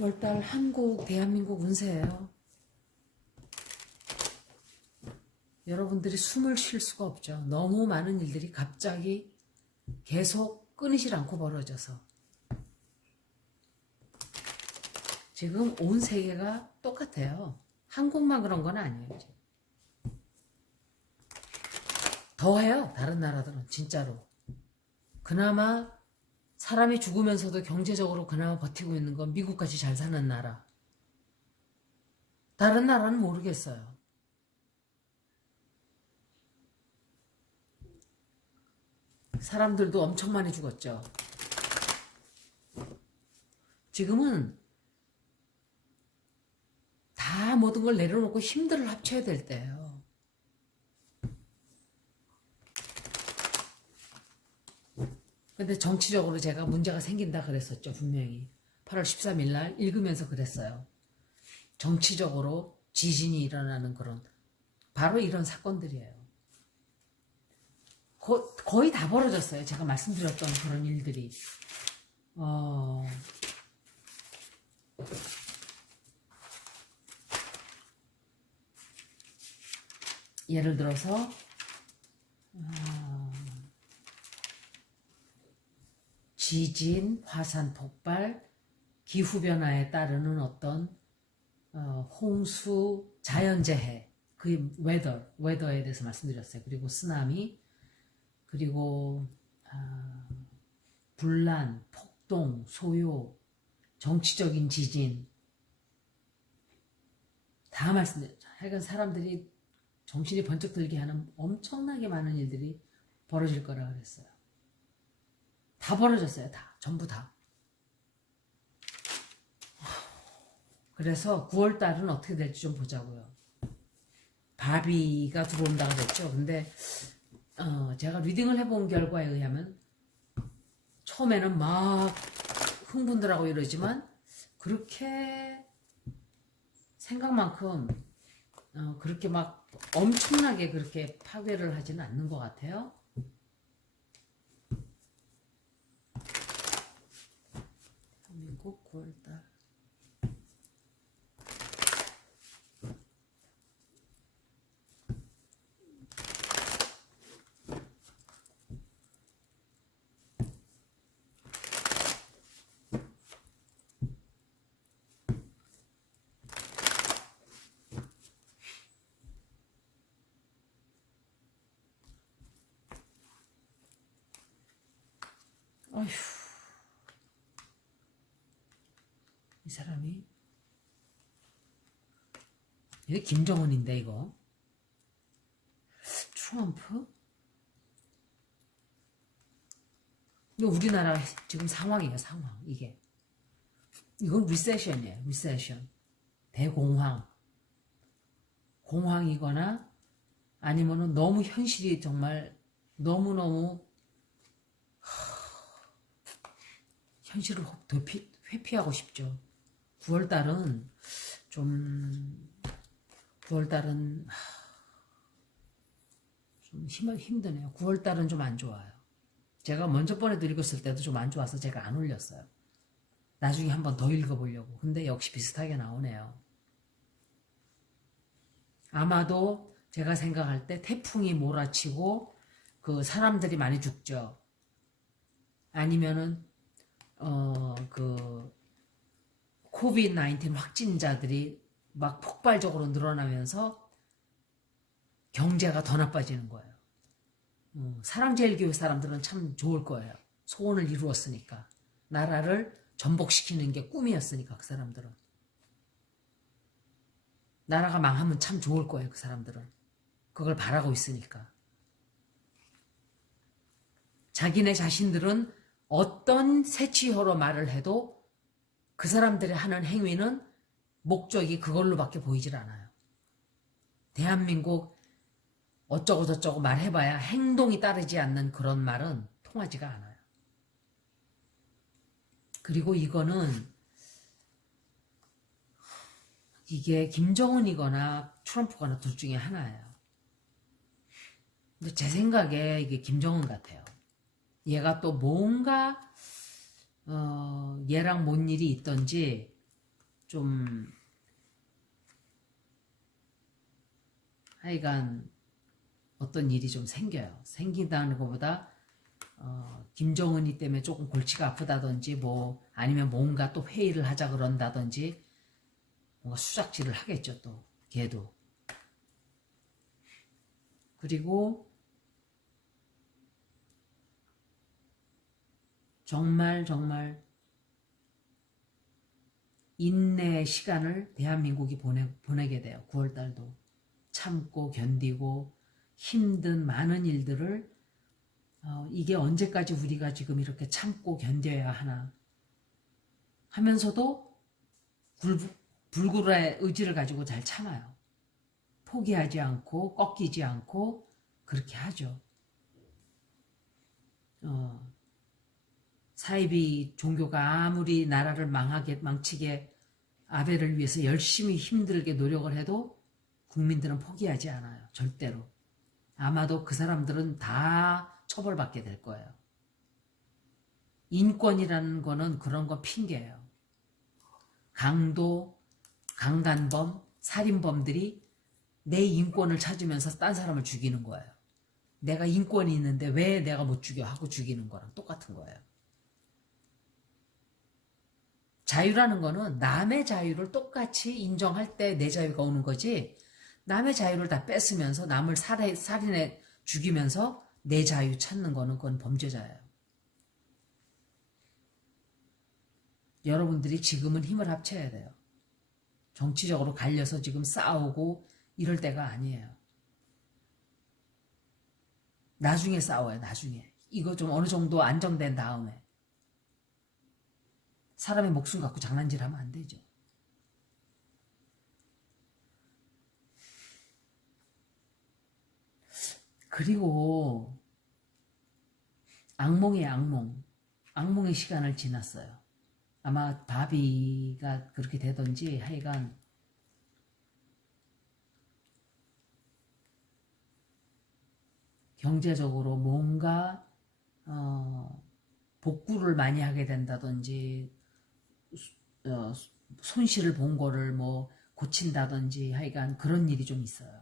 9월달 한국, 대한민국 운세예요. 여러분들이 숨을 쉴 수가 없죠. 너무 많은 일들이 갑자기 계속 끊이질 않고 벌어져서. 지금 온 세계가 똑같아요. 한국만 그런 건 아니에요. 더해요. 다른 나라들은 진짜로. 그나마 사람이 죽으면서도 경제적으로 그나마 버티고 있는 건 미국같이 잘 사는 나라. 다른 나라는 모르겠어요. 사람들도 엄청 많이 죽었죠. 지금은 다 모든 걸 내려놓고 힘들을 합쳐야 될 때예요. 근데 정치적으로 제가 문제가 생긴다 그랬었죠, 분명히. 8월 13일 날 읽으면서 그랬어요. 정치적으로 지진이 일어나는 그런, 바로 이런 사건들이에요. 거, 거의 다 벌어졌어요. 제가 말씀드렸던 그런 일들이. 어, 예를 들어서, 어, 지진, 화산 폭발, 기후변화에 따르는 어떤 어, 홍수, 자연재해, 그 웨더, 웨더에 대해서 말씀드렸어요. 그리고 쓰나미, 그리고 아, 분란, 폭동, 소요, 정치적인 지진 다 말씀드렸죠. 하여간 사람들이 정신이 번쩍 들게 하는 엄청나게 많은 일들이 벌어질 거라 그랬어요. 다 벌어졌어요. 다. 전부 다. 그래서 9월 달은 어떻게 될지 좀 보자고요. 바비가 들어온다고 그랬죠. 근데 어, 제가 리딩을 해본 결과에 의하면 처음에는 막 흥분들하고 이러지만 그렇게 생각만큼 어, 그렇게 막 엄청나게 그렇게 파괴를 하지는 않는 것 같아요. 미국 9월달 어휴 이 사람이. 이게 김정은인데 이거. 트럼프? 이거 우리나라 지금 상황이에요 상황 이게. 이건 리세션이에요 리세션 대공황. 공황이거나 아니면은 너무 현실이 정말 너무너무 현실을 회피, 회피하고 싶죠. 9월달은 좀 9월달은 좀 힘, 힘드네요. 9월달은 좀 안 좋아요. 제가 먼저 번에도 읽었을 때도 좀 안 좋아서 제가 안 올렸어요. 나중에 한번 더 읽어보려고. 근데 역시 비슷하게 나오네요. 아마도 제가 생각할 때 태풍이 몰아치고 그 사람들이 많이 죽죠. 아니면은 어, 그, 코비드 19 확진자들이 막 폭발적으로 늘어나면서 경제가 더 나빠지는 거예요. 어, 사랑제일교회 사람들은 참 좋을 거예요. 소원을 이루었으니까. 나라를 전복시키는 게 꿈이었으니까, 그 사람들은. 나라가 망하면 참 좋을 거예요, 그 사람들은. 그걸 바라고 있으니까. 자기네 자신들은 어떤 새치혀로 말을 해도 그 사람들이 하는 행위는 목적이 그걸로밖에 보이질 않아요. 대한민국 어쩌고 저쩌고 말해봐야 행동이 따르지 않는 그런 말은 통하지가 않아요. 그리고 이거는 이게 김정은이거나 트럼프거나 둘 중에 하나예요. 근데 제 생각에 이게 김정은 같아요. 얘가 또 뭔가 어, 얘랑 뭔 일이 있던지 좀 하여간 어떤 일이 좀 생겨요. 생긴다는 것보다 어, 김정은이 때문에 조금 골치가 아프다든지 뭐 아니면 뭔가 또 회의를 하자 그런다든지 뭔가 수작질을 하겠죠 또 걔도 그리고 정말 정말 인내의 시간을 대한민국이 보내, 보내게 돼요. 9월달도 참고 견디고 힘든 많은 일들을 어, 이게 언제까지 우리가 지금 이렇게 참고 견뎌야 하나 하면서도 불, 불굴의 의지를 가지고 잘 참아요. 포기하지 않고 꺾이지 않고 그렇게 하죠. 어, 사이비 종교가 아무리 나라를 망하게 망치게 아베를 위해서 열심히 힘들게 노력을 해도 국민들은 포기하지 않아요. 절대로. 아마도 그 사람들은 다 처벌받게 될 거예요. 인권이라는 거는 그런 거 핑계예요. 강도, 강간범, 살인범들이 내 인권을 찾으면서 딴 사람을 죽이는 거예요. 내가 인권이 있는데 왜 내가 못 죽여 하고 죽이는 거랑 똑같은 거예요. 자유라는 거는 남의 자유를 똑같이 인정할 때 내 자유가 오는 거지 남의 자유를 다 뺏으면서 남을 살해, 살인해 죽이면서 내 자유 찾는 거는 그건 범죄자예요. 여러분들이 지금은 힘을 합쳐야 돼요. 정치적으로 갈려서 지금 싸우고 이럴 때가 아니에요. 나중에 싸워요, 나중에. 이거 좀 어느 정도 안정된 다음에. 사람의 목숨 갖고 장난질 하면 안 되죠. 그리고 악몽의 악몽, 악몽의 시간을 지났어요. 아마 바비가 그렇게 되던지 하여간 경제적으로 뭔가 어, 복구를 많이 하게 된다든지 어, 손실을 본 거를 뭐 고친다든지 하여간 그런 일이 좀 있어요.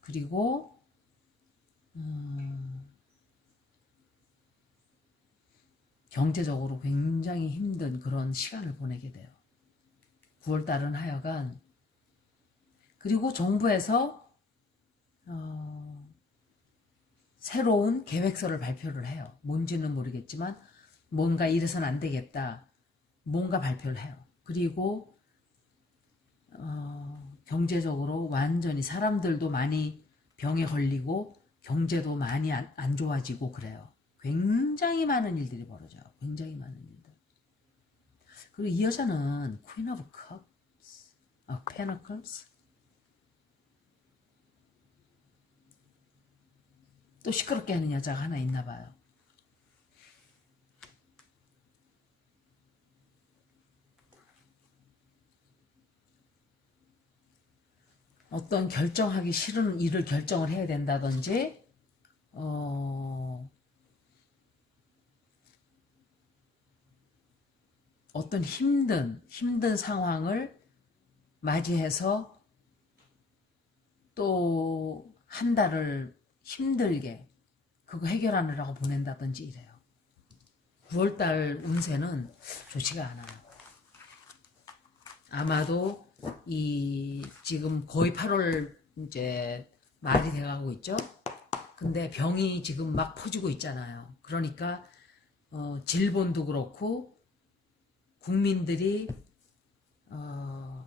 그리고 음, 경제적으로 굉장히 힘든 그런 시간을 보내게 돼요. 9월달은 하여간 그리고 정부에서 어, 새로운 계획서를 발표를 해요. 뭔지는 모르겠지만 뭔가 이래서는 안 되겠다. 뭔가 발표를 해요. 그리고 어, 경제적으로 완전히 사람들도 많이 병에 걸리고 경제도 많이 안, 안 좋아지고 그래요. 굉장히 많은 일들이 벌어져요. 굉장히 많은 일들. 그리고 이 여자는 Queen of Cups, 어, Pentacles. 또 시끄럽게 하는 여자가 하나 있나 봐요. 어떤 결정하기 싫은 일을 결정을 해야 된다든지, 어, 어떤 힘든, 힘든 상황을 맞이해서 또 한 달을 힘들게 그거 해결하느라고 보낸다든지 이래요. 9월달 운세는 좋지가 않아요. 아마도 이 지금 거의 8월 이제 말이 돼가고 있죠. 근데 병이 지금 막 퍼지고 있잖아요. 그러니까 어, 질본도 그렇고 국민들이 어,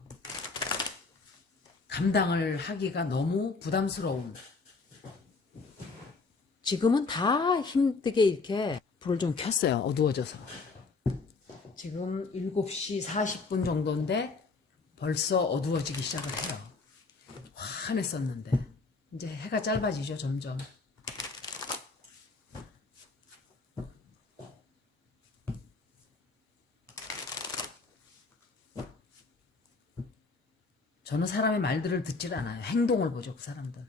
감당을 하기가 너무 부담스러운 지금은 다 힘들게 이렇게 불을 좀 켰어요. 어두워져서. 지금 7시 40분 정도인데 벌써 어두워지기 시작을 해요. 환했었는데. 이제 해가 짧아지죠, 점점. 저는 사람의 말들을 듣질 않아요. 행동을 보죠, 그 사람들.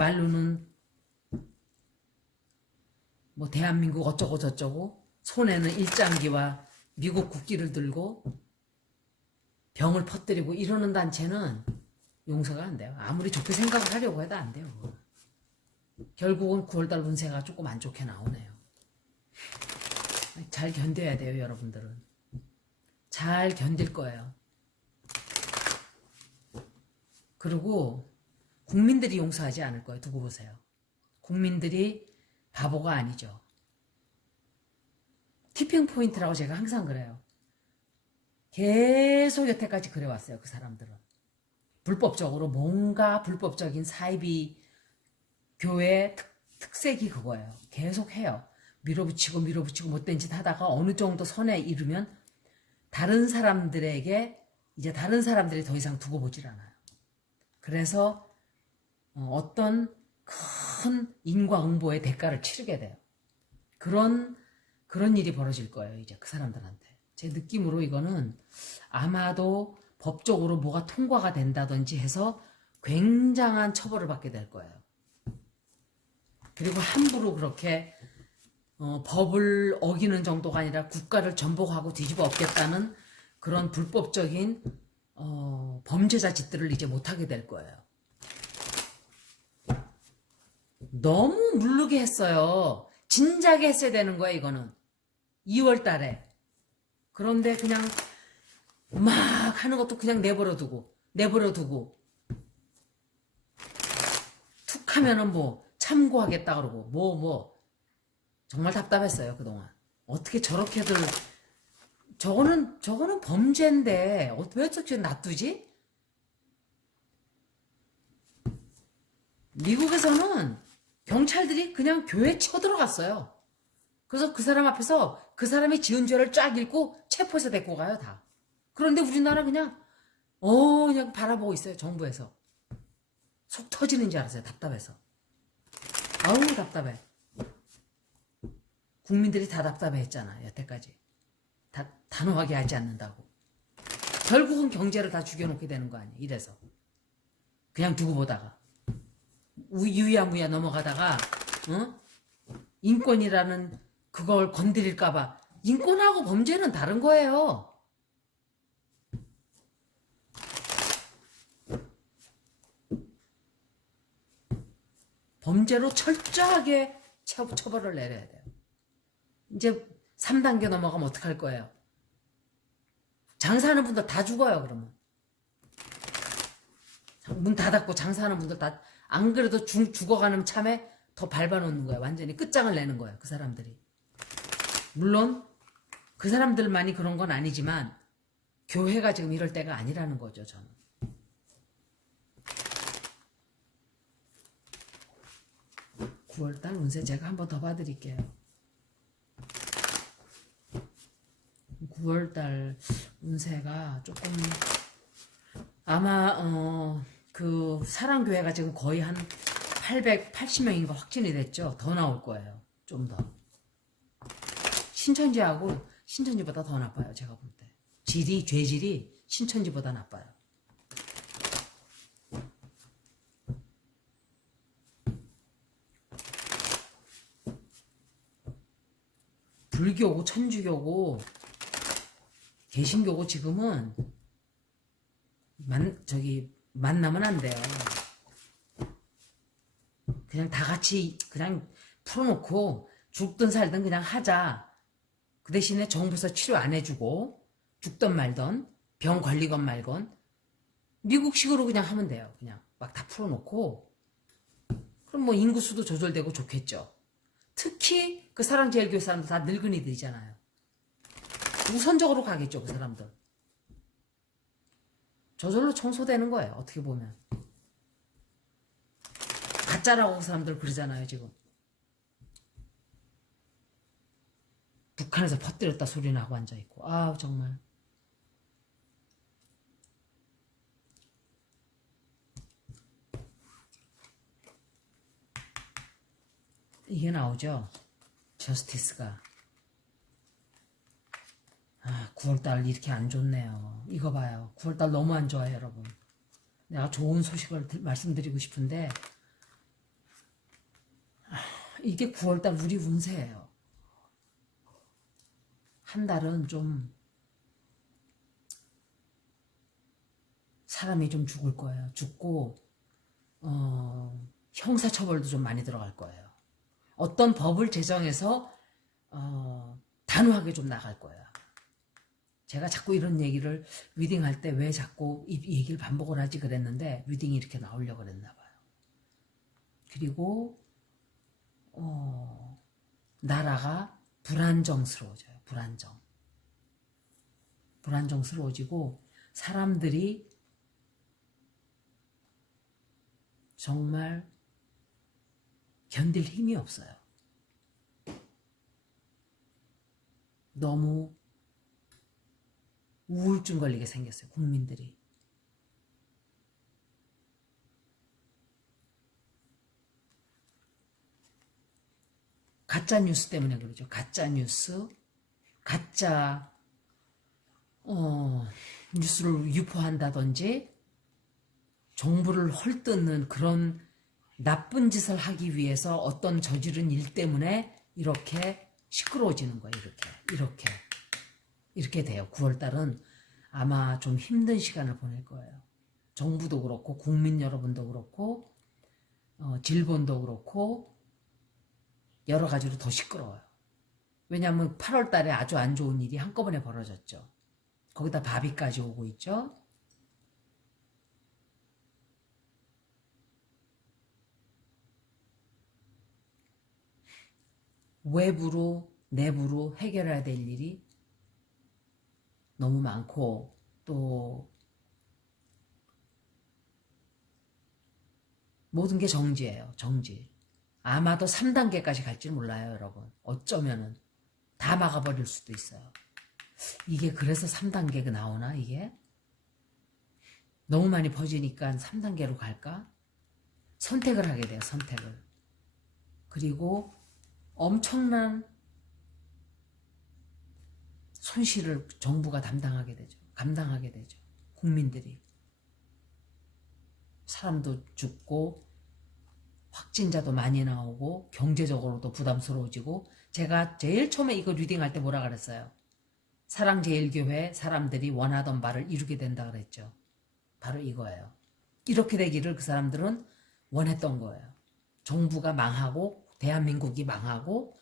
말로는 뭐 대한민국 어쩌고 저쩌고 손에는 일장기와 미국 국기를 들고 병을 퍼뜨리고 이러는 단체는 용서가 안 돼요. 아무리 좋게 생각을 하려고 해도 안 돼요. 결국은 9월달 운세가 조금 안 좋게 나오네요. 잘 견뎌야 돼요, 여러분들은. 잘 견딜 거예요. 그리고 국민들이 용서하지 않을 거예요. 두고 보세요. 국민들이 바보가 아니죠. 티핑 포인트라고 제가 항상 그래요. 계속 여태까지 그래왔어요. 그 사람들은. 불법적으로 뭔가 불법적인 사이비 교회 특, 특색이 그거예요. 계속 해요. 밀어붙이고 밀어붙이고 못된 짓 하다가 어느 정도 선에 이르면 다른 사람들에게 이제 다른 사람들이 더 이상 두고 보질 않아요. 그래서 어, 어떤 큰 인과응보의 대가를 치르게 돼요. 그런 그런 일이 벌어질 거예요. 이제 그 사람들한테. 제 느낌으로 이거는 아마도 법적으로 뭐가 통과가 된다든지 해서 굉장한 처벌을 받게 될 거예요. 그리고 함부로 그렇게 어, 법을 어기는 정도가 아니라 국가를 전복하고 뒤집어 엎겠다는 그런 불법적인 어, 범죄자 짓들을 이제 못하게 될 거예요. 너무 물르게 했어요. 진작에 했어야 되는 거야, 이거는. 2월 달에. 그런데 그냥 막 하는 것도 그냥 내버려 두고, 내버려 두고. 툭 하면은 뭐, 참고하겠다 그러고, 뭐, 뭐. 정말 답답했어요, 그동안. 어떻게 저렇게들, 저거는, 저거는 범죄인데, 어, 왜 저렇게 놔두지? 미국에서는 경찰들이 그냥 교회에 쳐들어갔어요. 그래서 그 사람 앞에서 그 사람이 지은 죄를 쫙 읽고 체포해서 데리고 가요, 다. 그런데 우리나라 그냥, 어, 그냥 바라보고 있어요, 정부에서. 속 터지는 줄 알았어요, 답답해서. 아우, 답답해. 국민들이 다 답답해 했잖아, 여태까지. 다 단호하게 하지 않는다고. 결국은 경제를 다 죽여놓게 되는 거 아니에요, 이래서. 그냥 두고 보다가. 우- 유야무야 넘어가다가, 어? 인권이라는 그걸 건드릴까봐. 인권하고 범죄는 다른 거예요. 범죄로 철저하게 처, 처벌을 내려야 돼요. 이제 3단계 넘어가면 어떡할 거예요? 장사하는 분들 다 죽어요, 그러면. 문 닫았고 장사하는 분들 다, 안 그래도 죽, 죽어가는 참에 더 밟아놓는 거예요. 완전히 끝장을 내는 거예요, 그 사람들이. 물론, 그 사람들만이 그런 건 아니지만, 교회가 지금 이럴 때가 아니라는 거죠, 저는. 구월달 운세 제가 한 번 더 봐드릴게요. 9월달 운세가 조금 아마 어, 그 사랑교회가 지금 거의 한 880명인가 확진이 됐죠. 더 나올 거예요. 좀 더. 신천지하고 신천지보다 더 나빠요. 제가 볼 때. 질이 죄질이 신천지보다 나빠요. 불교고 천주교고 개신교고 지금은 만 저기 만나면 안 돼요. 그냥 다 같이 그냥 풀어놓고 죽든 살든 그냥 하자. 그 대신에 정부에서 치료 안 해주고 죽든 말든 병 관리건 말건 미국식으로 그냥 하면 돼요. 그냥 막 다 풀어놓고 그럼 뭐 인구수도 조절되고 좋겠죠. 특히 그 사랑제일교회 사람들 다 늙은이들이잖아요. 우선적으로 가겠죠, 그 사람들. 저절로 청소되는 거예요, 어떻게 보면. 가짜라고 그 사람들 그러잖아요, 지금. 북한에서 퍼뜨렸다 소리 나고 앉아있고. 아우, 정말. 이게 나오죠? 저스티스가. 아, 9월달 이렇게 안 좋네요. 이거 봐요. 9월달 너무 안 좋아요, 여러분. 내가 좋은 소식을 들- 말씀드리고 싶은데, 아, 이게 9월달 우리 운세예요. 한 달은 좀 사람이 좀 죽을 거예요. 죽고 어, 형사처벌도 좀 많이 들어갈 거예요. 어떤 법을 제정해서 어, 단호하게 좀 나갈 거예요. 제가 자꾸 이런 얘기를 리딩할 때 왜 자꾸 이 얘기를 반복을 하지 그랬는데 리딩이 이렇게 나오려고 그랬나 봐요. 그리고 어, 나라가 불안정스러워져요. 불안정. 불안정스러워지고 사람들이 정말 견딜 힘이 없어요. 너무 우울증 걸리게 생겼어요. 국민들이. 가짜 뉴스 때문에 그러죠. 가짜 뉴스, 가짜 어, 뉴스를 유포한다든지 정부를 헐뜯는 그런 나쁜 짓을 하기 위해서 어떤 저지른 일 때문에 이렇게 시끄러워지는 거예요. 이렇게 이렇게 이렇게 돼요. 9월 달은 아마 좀 힘든 시간을 보낼 거예요. 정부도 그렇고 국민 여러분도 그렇고 어, 질본도 그렇고 여러 가지로 더 시끄러워요. 왜냐하면 8월 달에 아주 안 좋은 일이 한꺼번에 벌어졌죠. 거기다 바비까지 오고 있죠. 외부로 내부로 해결해야 될 일이 너무 많고 또 모든 게 정지예요. 정지. 아마도 3단계까지 갈지 몰라요, 여러분. 어쩌면은 다 막아버릴 수도 있어요. 이게 그래서 3단계가 나오나, 이게? 너무 많이 퍼지니까 3단계로 갈까? 선택을 하게 돼요, 선택을. 그리고 엄청난 손실을 정부가 담당하게 되죠. 감당하게 되죠. 국민들이. 사람도 죽고 확진자도 많이 나오고 경제적으로도 부담스러워지고 제가 제일 처음에 이거 리딩할 때 뭐라 그랬어요? 사랑제일교회 사람들이 원하던 바를 이루게 된다 그랬죠. 바로 이거예요. 이렇게 되기를 그 사람들은 원했던 거예요. 정부가 망하고 대한민국이 망하고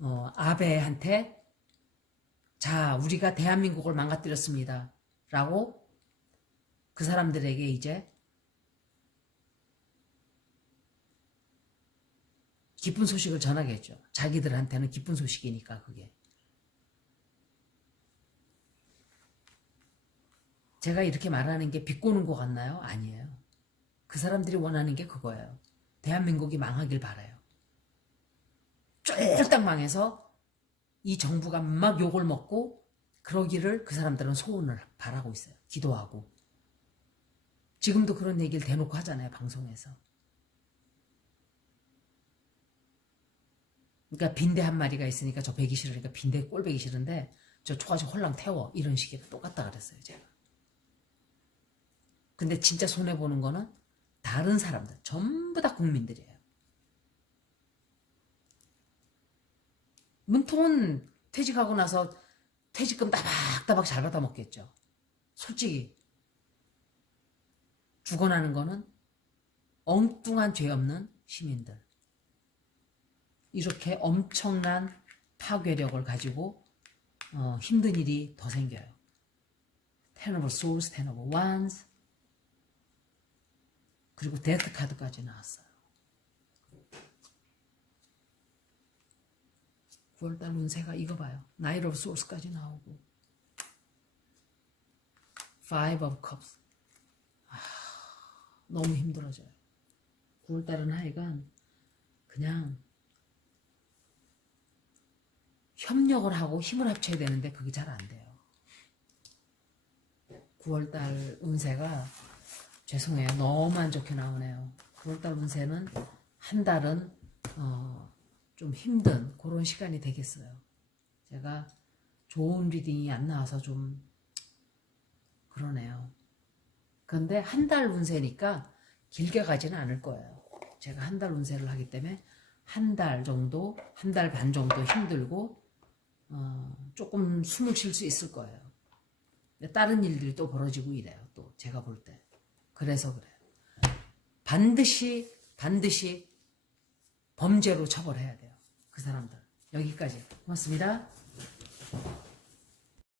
어, 아베한테 자 우리가 대한민국을 망가뜨렸습니다. 라고 그 사람들에게 이제 기쁜 소식을 전하겠죠. 자기들한테는 기쁜 소식이니까 그게. 제가 이렇게 말하는 게 비꼬는 것 같나요? 아니에요. 그 사람들이 원하는 게 그거예요. 대한민국이 망하길 바라요. 쫄딱 망해서 이 정부가 막 욕을 먹고 그러기를 그 사람들은 소원을 바라고 있어요. 기도하고. 지금도 그런 얘기를 대놓고 하잖아요. 방송에서. 그러니까 빈대 한 마리가 있으니까 저 베기 싫으니까 빈대 꼴 베기 싫은데 저 초가지 홀랑 태워 이런 식으로 똑같다 그랬어요 제가. 근데 진짜 손해 보는 거는 다른 사람들 전부 다 국민들이에요. 문통은 퇴직하고 나서 퇴직금 따박따박 잘 받아 먹겠죠. 솔직히 죽어나는 거는 엉뚱한 죄 없는 시민들. 이렇게 엄청난 파괴력을 가지고 어, 힘든 일이 더 생겨요. Swords, Ten of Wands 그리고 데트 카드까지 나왔어요. 9월달 운세가 이거 봐요. Of Swords까지 나오고 Five of Cups 아, 너무 힘들어져요. 9월달은 하여간 그냥 협력을 하고 힘을 합쳐야 되는데 그게 잘 안 돼요. 9월달 운세가 죄송해요. 너무 안 좋게 나오네요. 9월달 운세는 한 달은 어, 좀 힘든 그런 시간이 되겠어요. 제가 좋은 리딩이 안 나와서 좀 그러네요. 그런데 한 달 운세니까 길게 가지는 않을 거예요. 제가 한 달 운세를 하기 때문에 한 달 정도, 한 달 반 정도 힘들고 어, 조금 숨을 쉴 수 있을 거예요. 근데 다른 일들이 또 벌어지고 이래요. 또 제가 볼 때. 그래서 그래요. 반드시 반드시 범죄로 처벌해야 돼요. 그 사람들. 여기까지. 고맙습니다.